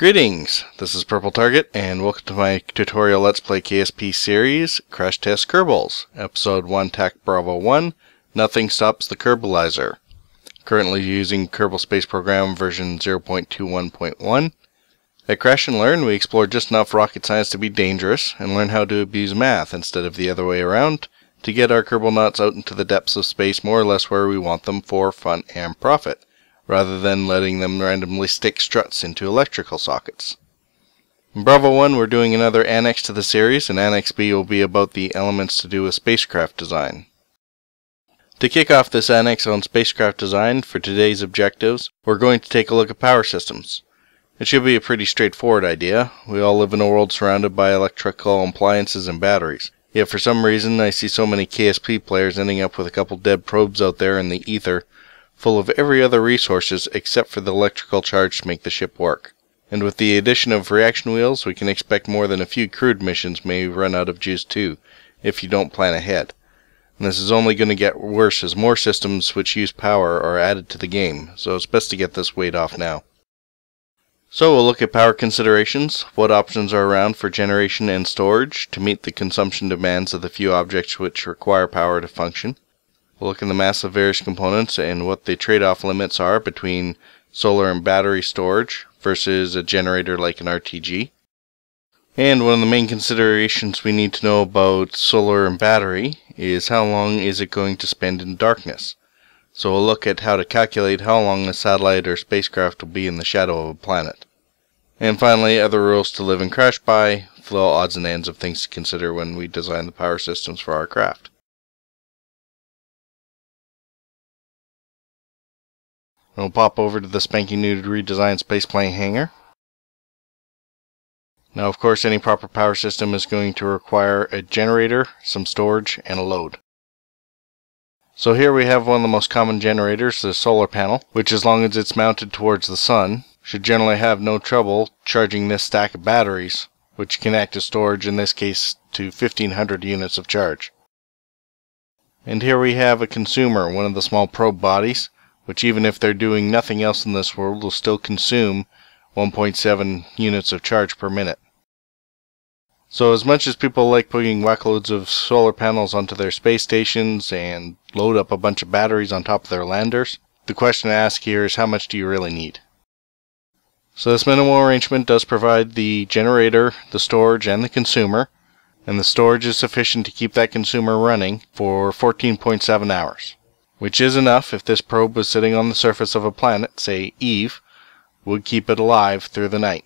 Greetings, this is Purple Target, and welcome to my tutorial Let's Play KSP series, Krash Test Kerbals, Episode 1 TAC Bravo 1, Nothing Stops the Kerbalizer. Currently using Kerbal Space program version 0.21.1. At Crash and Learn, we explore just enough rocket science to be dangerous, and learn how to abuse math instead of the other way around, to get our Kerbalnauts out into the depths of space more or less where we want them for fun and profit, rather than letting them randomly stick struts into electrical sockets. In Bravo 1 we're doing another annex to the series, and Annex B will be about the elements to do with spacecraft design. To kick off this annex on spacecraft design, for today's objectives, we're going to take a look at power systems. It should be a pretty straightforward idea. We all live in a world surrounded by electrical appliances and batteries. Yet for some reason I see so many KSP players ending up with a couple dead probes out there in the ether, full of every other resources except for the electrical charge to make the ship work. And with the addition of reaction wheels, we can expect more than a few crewed missions may run out of juice too, if you don't plan ahead. And this is only going to get worse as more systems which use power are added to the game, so it's best to get this weight off now. So we'll look at power considerations, what options are around for generation and storage to meet the consumption demands of the few objects which require power to function. We'll look at the mass of various components and what the trade-off limits are between solar and battery storage versus a generator like an RTG. And one of the main considerations we need to know about solar and battery is how long is it going to spend in darkness. So we'll look at how to calculate how long a satellite or spacecraft will be in the shadow of a planet. And finally, other rules to live and crash by, with all odds and ends of things to consider when we design the power systems for our craft. We'll pop over to the spanking new redesigned spaceplane hangar. Now of course any proper power system is going to require a generator, some storage, and a load. So here we have one of the most common generators, the solar panel, which as long as it's mounted towards the sun, should generally have no trouble charging this stack of batteries, which can act as storage, in this case to 1500 units of charge. And here we have a consumer, one of the small probe bodies, which even if they're doing nothing else in this world will still consume 1.7 units of charge per minute. So as much as people like putting whackloads of solar panels onto their space stations and load up a bunch of batteries on top of their landers, the question to ask here is how much do you really need? So this minimal arrangement does provide the generator, the storage, and the consumer, and the storage is sufficient to keep that consumer running for 14.7 hours. Which is enough if this probe was sitting on the surface of a planet, say Eve, would keep it alive through the night.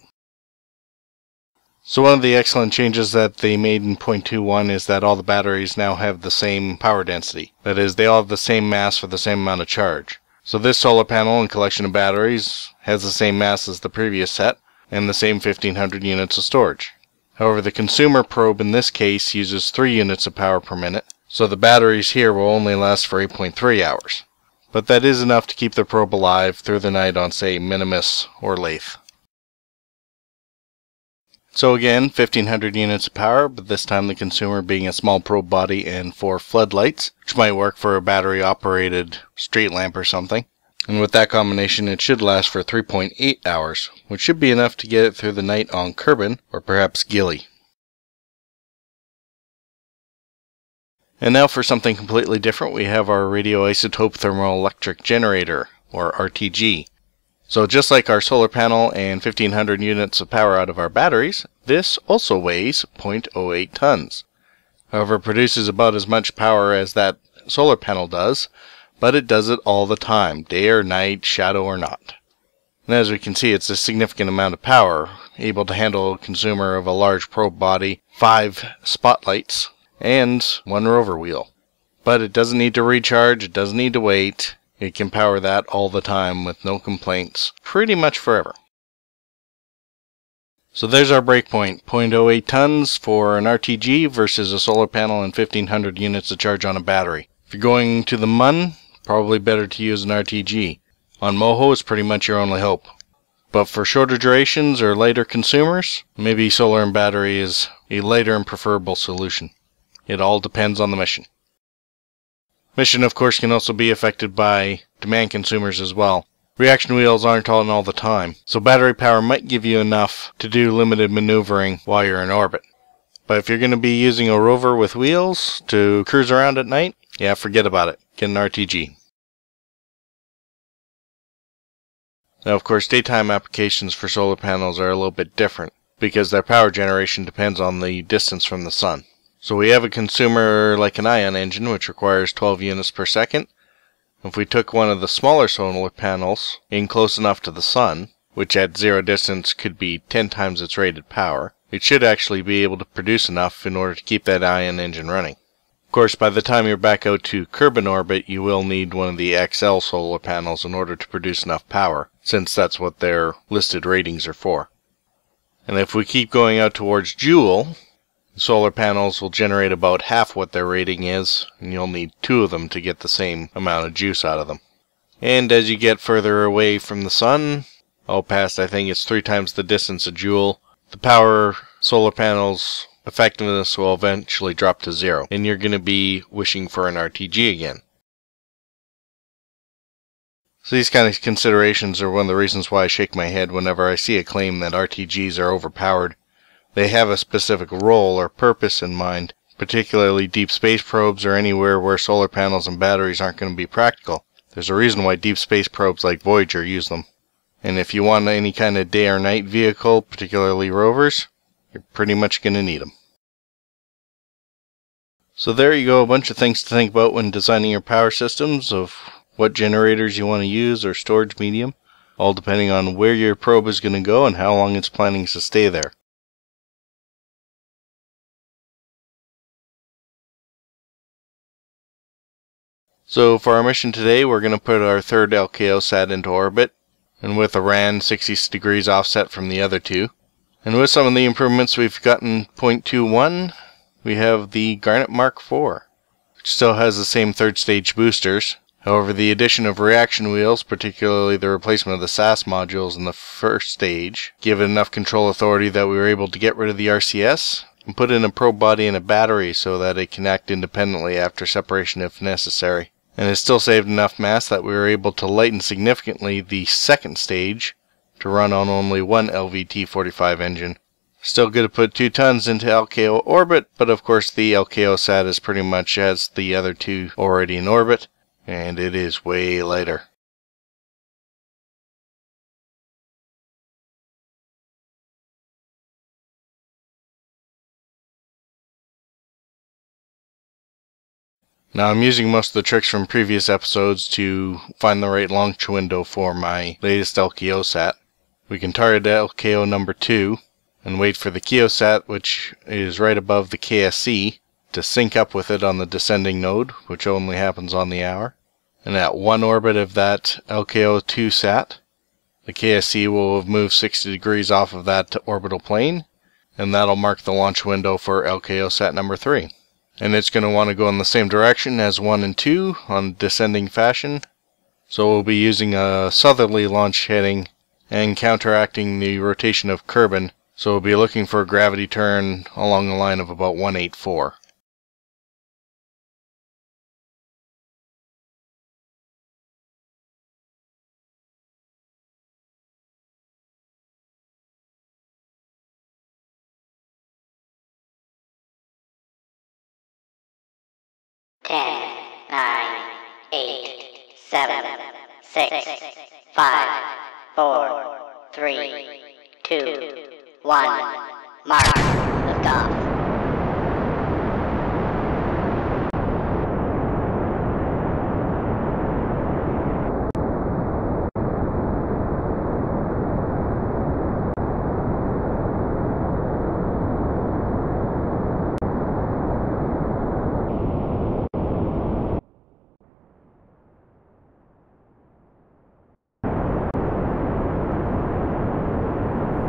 So one of the excellent changes that they made in 0.21 is that all the batteries now have the same power density. That is, they all have the same mass for the same amount of charge. So this solar panel and collection of batteries has the same mass as the previous set, and the same 1500 units of storage. However, the consumer probe in this case uses 3 units of power per minute, so the batteries here will only last for 8.3 hours. But that is enough to keep the probe alive through the night on, say, Minimus or Lathe. So again, 1500 units of power, but this time the consumer being a small probe body and 4 floodlights, which might work for a battery-operated street lamp or something. And with that combination, it should last for 3.8 hours, which should be enough to get it through the night on Kerbin, or perhaps Gilly. And now for something completely different, we have our radioisotope thermoelectric generator, or RTG. So just like our solar panel and 1500 units of power out of our batteries, this also weighs 0.08 tons. However, it produces about as much power as that solar panel does, but it does it all the time, day or night, shadow or not. And as we can see, it's a significant amount of power, able to handle a consumer of a large probe body, 5 spotlights, and 1 rover wheel. But it doesn't need to recharge, it doesn't need to wait, it can power that all the time with no complaints, pretty much forever. So there's our breakpoint, 0.08 tons for an RTG versus a solar panel and 1500 units of charge on a battery. If you're going to the Mun, probably better to use an RTG. On Moho, it's pretty much your only hope. But for shorter durations or lighter consumers, maybe solar and battery is a lighter and preferable solution. It all depends on the mission. Mission, of course, can also be affected by demand consumers as well. Reaction wheels aren't on all the time, so battery power might give you enough to do limited maneuvering while you're in orbit. But if you're going to be using a rover with wheels to cruise around at night, yeah, forget about it. Get an RTG. Now, of course, daytime applications for solar panels are a little bit different because their power generation depends on the distance from the sun. So we have a consumer like an ion engine, which requires 12 units per second. If we took one of the smaller solar panels in close enough to the sun, which at zero distance could be 10 times its rated power, it should actually be able to produce enough in order to keep that ion engine running. Of course, by the time you're back out to Kerbal orbit, you will need one of the XL solar panels in order to produce enough power, since that's what their listed ratings are for. And if we keep going out towards Joule, solar panels will generate about half what their rating is, and you'll need 2 of them to get the same amount of juice out of them. And as you get further away from the sun, past I think it's 3 times the distance of Joule, the power solar panels' effectiveness will eventually drop to 0, and you're going to be wishing for an RTG again. So these kind of considerations are one of the reasons why I shake my head whenever I see a claim that RTGs are overpowered. They have a specific role or purpose in mind, particularly deep space probes or anywhere where solar panels and batteries aren't going to be practical. There's a reason why deep space probes like Voyager use them. And if you want any kind of day or night vehicle, particularly rovers, you're pretty much going to need them. So there you go, a bunch of things to think about when designing your power systems, of what generators you want to use or storage medium, all depending on where your probe is going to go and how long it's planning to stay there. So for our mission today, we're going to put our third LKO sat into orbit, and with a RAN 60 degrees offset from the other 2. And with some of the improvements we've gotten 0.21, we have the Garnet Mark IV, which still has the same third stage boosters. However, the addition of reaction wheels, particularly the replacement of the SAS modules in the first stage, give it enough control authority that we were able to get rid of the RCS and put in a probe body and a battery so that it can act independently after separation if necessary. And it still saved enough mass that we were able to lighten significantly the second stage to run on only one LVT-45 engine. Still good to put 2 tons into LKO orbit, but of course the LKO sat is pretty much as the other 2 already in orbit, and it is way lighter. Now I'm using most of the tricks from previous episodes to find the right launch window for my latest LKO sat. We can target LKO number 2 and wait for the KeoSat, which is right above the KSC, to sync up with it on the descending node, which only happens on the hour. And at one orbit of that LKO2 sat, the KSC will have moved 60 degrees off of that orbital plane, and that'll mark the launch window for LKO sat number 3. And it's going to want to go in the same direction as 1 and 2 on descending fashion. So we'll be using a southerly launch heading and counteracting the rotation of Kerbal. So we'll be looking for a gravity turn along the line of about 184. Ten, 9, 8, 7, 6, 5, 4, 3, 2, 1. Mark. Liftoff.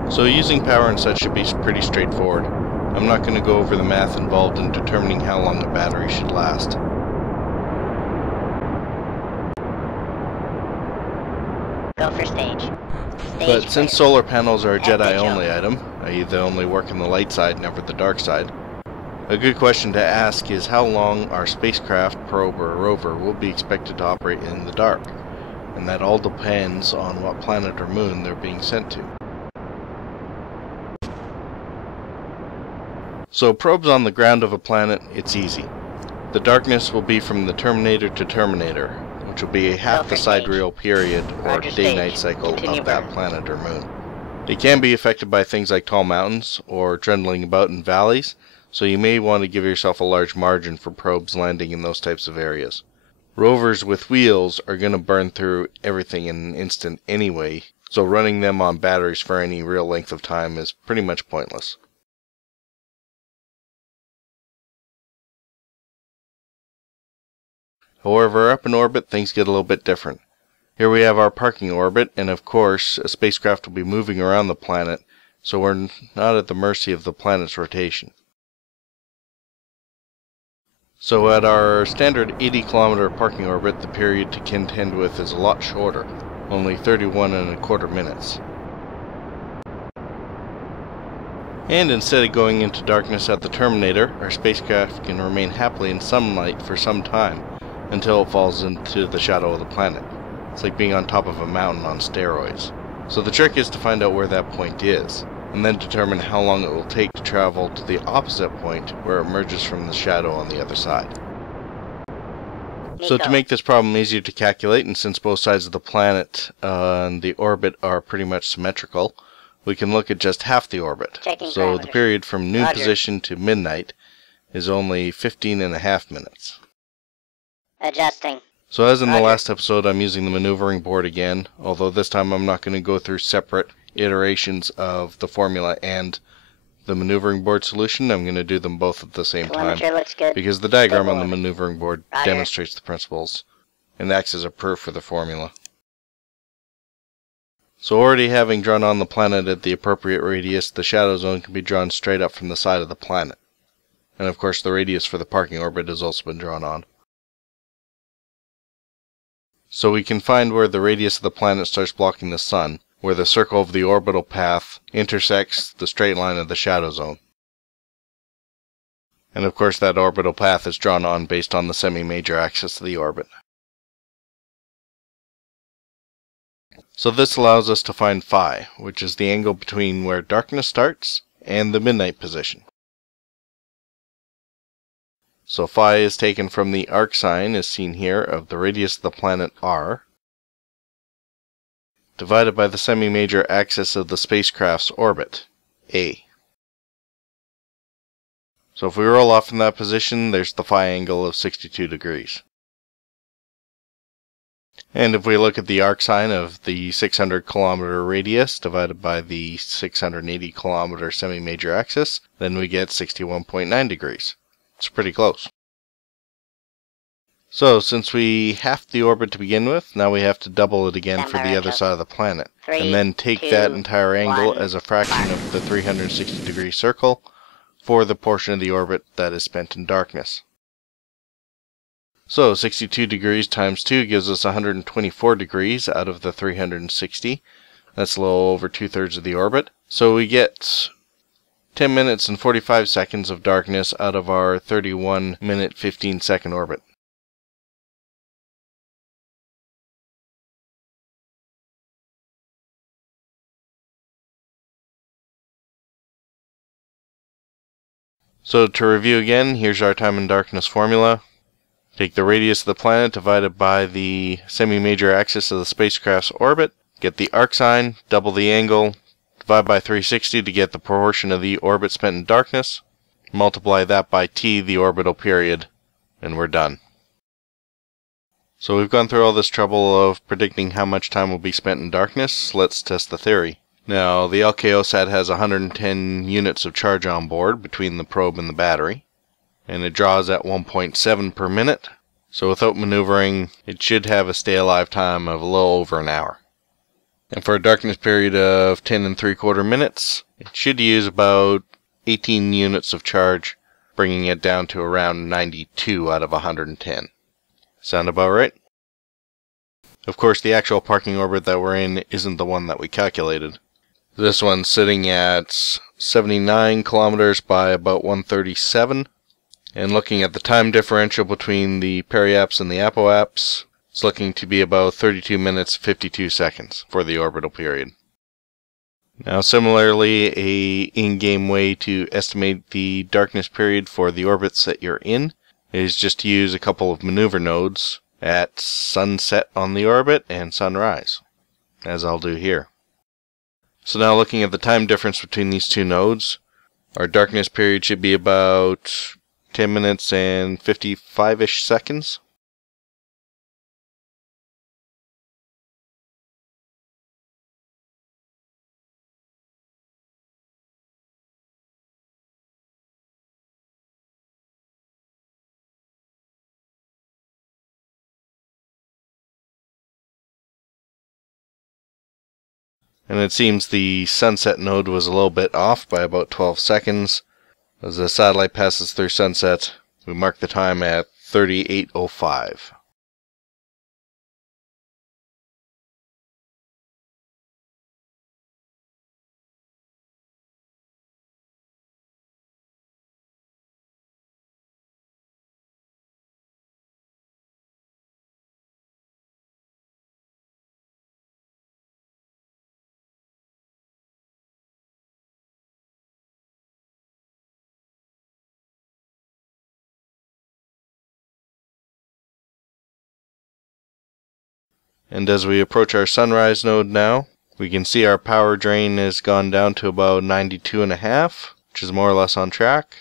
So using power and such should be pretty straightforward. I'm not going to go over the math involved in determining how long a battery should last. Go for stage. But since solar panels are a Jedi-only item, i.e. they only work on the light side, never the dark side, a good question to ask is how long our spacecraft, probe, or rover will be expected to operate in the dark. and that all depends on what planet or moon they're being sent to. So probes on the ground of a planet, it's easy. The darkness will be from the terminator to terminator, which will be half the sidereal period or day-night cycle of that planet or moon. It can be affected by things like tall mountains or trundling about in valleys, so you may want to give yourself a large margin for probes landing in those types of areas. Rovers with wheels are going to burn through everything in an instant anyway, so running them on batteries for any real length of time is pretty much pointless. However, up in orbit, things get a little bit different. Here we have our parking orbit, and of course, a spacecraft will be moving around the planet, so we're not at the mercy of the planet's rotation. So at our standard 80-kilometer parking orbit, the period to contend with is a lot shorter, only 31¼ minutes. And instead of going into darkness at the terminator, our spacecraft can remain happily in sunlight for some time, until it falls into the shadow of the planet. It's like being on top of a mountain on steroids. So the trick is to find out where that point is, and then determine how long it will take to travel to the opposite point where it emerges from the shadow on the other side. So to make this problem easier to calculate, and since both sides of the planet and the orbit are pretty much symmetrical, we can look at just half the orbit. So the period from noon position to midnight is only 15½ minutes. Adjusting. So as in the last episode, I'm using the maneuvering board again, although this time I'm not going to go through separate iterations of the formula and the maneuvering board solution. I'm going to do them both at the same time, because the diagram on the maneuvering board demonstrates the principles and acts as a proof for the formula. So already having drawn on the planet at the appropriate radius, the shadow zone can be drawn straight up from the side of the planet. And of course the radius for the parking orbit has also been drawn on. So we can find where the radius of the planet starts blocking the sun, where the circle of the orbital path intersects the straight line of the shadow zone. And of course that orbital path is drawn on based on the semi-major axis of the orbit. So this allows us to find phi, which is the angle between where darkness starts and the midnight position. So phi is taken from the arc sign, as seen here, of the radius of the planet r, divided by the semi-major axis of the spacecraft's orbit, a. So if we roll off in that position, there's the phi angle of 62 degrees. And if we look at the arc sign of the 600-kilometer radius divided by the 680-kilometer semi-major axis, then we get 61.9 degrees. It's pretty close. So since we halved the orbit to begin with, now we have to double it again for the other side of the planet, and then take that entire angle as a fraction of the 360-degree circle for the portion of the orbit that is spent in darkness. So 62 degrees times 2 gives us 124 degrees out of the 360. That's a little over 2/3 of the orbit. So we get 10 minutes and 45 seconds of darkness out of our 31-minute 15-second orbit. So to review again, here's our time and darkness formula. Take the radius of the planet divided by the semi-major axis of the spacecraft's orbit, get the arc sign, double the angle, divide by 360 to get the proportion of the orbit spent in darkness, multiply that by t, the orbital period, and we're done. So we've gone through all this trouble of predicting how much time will be spent in darkness. Let's test the theory. Now, the LKOSat has 110 units of charge on board between the probe and the battery, and it draws at 1.7 per minute, so without maneuvering, it should have a stay-alive time of a little over an hour. And for a darkness period of 10 3/4 minutes, it should use about 18 units of charge, bringing it down to around 92 out of 110. Sound about right? Of course, the actual parking orbit that we're in isn't the one that we calculated. This one's sitting at 79 kilometers by about 137. And looking at the time differential between the periaps and the apoaps, It's looking to be about 32 minutes 52 seconds for the orbital period. Now similarly, a in-game way to estimate the darkness period for the orbits that you're in is just to use a couple of maneuver nodes at sunset on the orbit and sunrise, as I'll do here. So now looking at the time difference between these two nodes, our darkness period should be about 10 minutes and 55-ish seconds. And it seems the sunset node was a little bit off by about 12 seconds. As the satellite passes through sunset, we mark the time at 38:05. And as we approach our sunrise node now, we can see our power drain has gone down to about 92.5, which is more or less on track.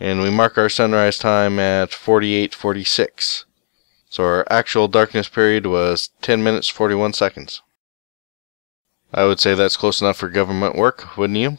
And we mark our sunrise time at 48:46. So our actual darkness period was 10 minutes 41 seconds. I would say that's close enough for government work, wouldn't you?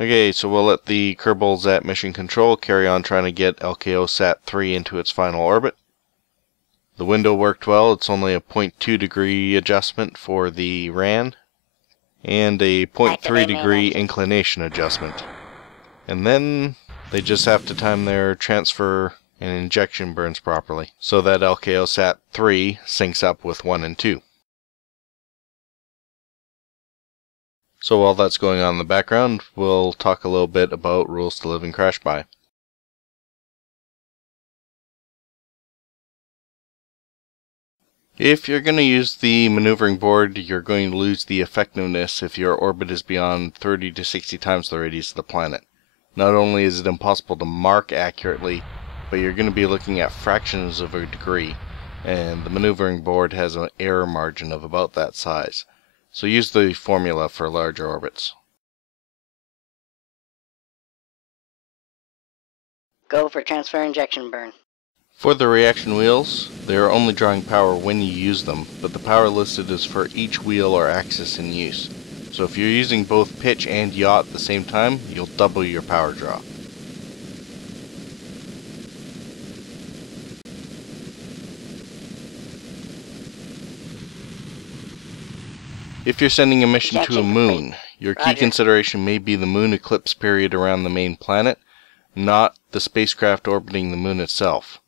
Okay, so we'll let the Kerbals at Mission Control carry on trying to get LKO-SAT-3 into its final orbit. The window worked well. It's only a 0.2 degree adjustment for the RAN and a 0.3 degree inclination adjustment. And then they just have to time their transfer and injection burns properly so that LKO-SAT-3 syncs up with 1 and 2. So while that's going on in the background, we'll talk a little bit about rules to live and crash by. If you're going to use the maneuvering board, you're going to lose the effectiveness if your orbit is beyond 30 to 60 times the radius of the planet. Not only is it impossible to mark accurately, but you're going to be looking at fractions of a degree, and the maneuvering board has an error margin of about that size. So use the formula for larger orbits. Go for transfer injection burn. For the reaction wheels, they are only drawing power when you use them, but the power listed is for each wheel or axis in use. So if you're using both pitch and yaw at the same time, you'll double your power draw. If you're sending a mission to a moon, your key consideration may be the moon eclipse period around the main planet, not the spacecraft orbiting the moon itself.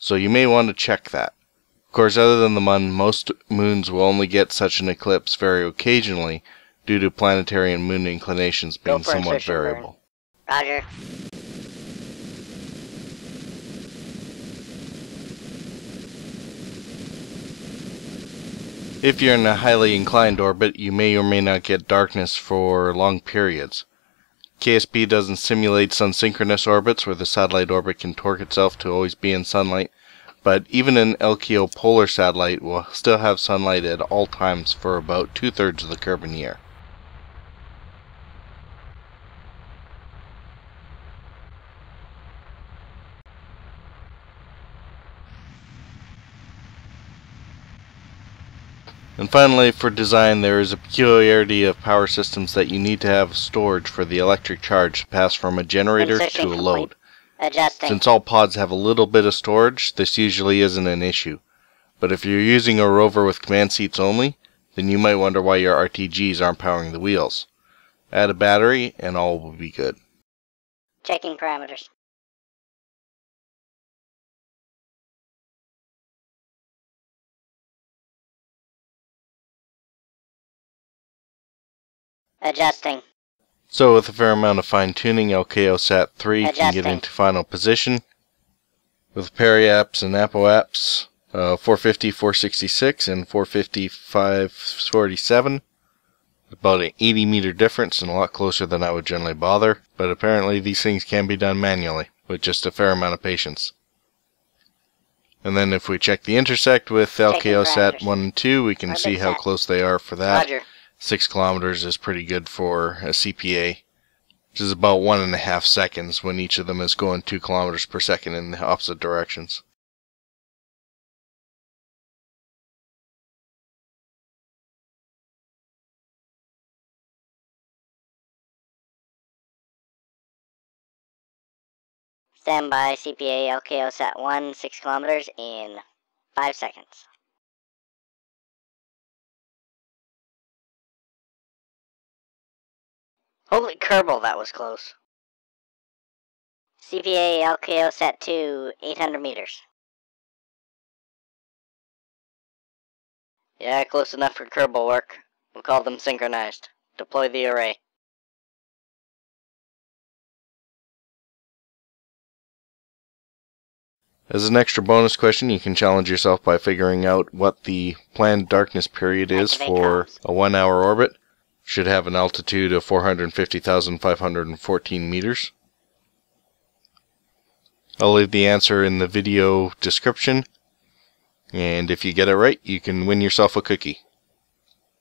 So you may want to check that. Of course, other than the Mun, most moons will only get such an eclipse very occasionally due to planetary and moon inclinations being somewhat variable. Roger. If you're in a highly inclined orbit, you may or may not get darkness for long periods. KSP doesn't simulate sun-synchronous orbits where the satellite orbit can torque itself to always be in sunlight, but even an LKO polar satellite will still have sunlight at all times for about 2/3 of the Kerbal year. And finally, for design, there is a peculiarity of power systems that you need to have storage for the electric charge to pass from a generator to a load. Adjusting. Since all pods have a little bit of storage, this usually isn't an issue. But if you're using a rover with command seats only, then you might wonder why your RTGs aren't powering the wheels. Add a battery and all will be good. Checking parameters. Adjusting. So with a fair amount of fine tuning, LKOSat-3 can get Adjusting. into final position. With Periapps and ApoApps, 450, 466, and 450, 547. About an 80 meter difference and a lot closer than I would generally bother, but apparently these things can be done manually, with just a fair amount of patience. And then if we check the intersect with LKOSat 1 and 2, we can see how close they are for that. Roger. 6 kilometers is pretty good for a CPA, which is about 1.5 seconds when each of them is going 2 kilometers per second in the opposite directions. Standby CPA LKOSat 1, 6 kilometers in 5 seconds. Holy Kerbal, that was close. CPA LKOSat 2, 800 meters. Yeah, close enough for Kerbal work. We'll call them synchronized. Deploy the array. As an extra bonus question, you can challenge yourself by figuring out what the planned darkness period is for a 1 hour orbit. Should have an altitude of 450,514 meters. I'll leave the answer in the video description, and if you get it right, you can win yourself a cookie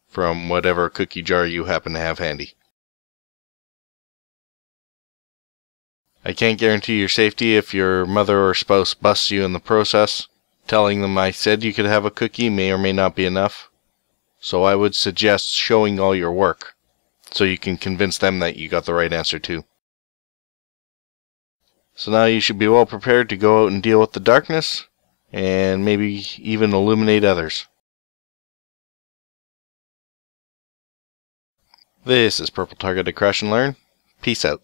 from whatever cookie jar you happen to have handy. I can't guarantee your safety if your mother or spouse busts you in the process. Telling them I said you could have a cookie may or may not be enough. So I would suggest showing all your work, so you can convince them that you got the right answer too. So now you should be well prepared to go out and deal with the darkness, and maybe even illuminate others. This is Purple Target at Crash and Learn. Peace out.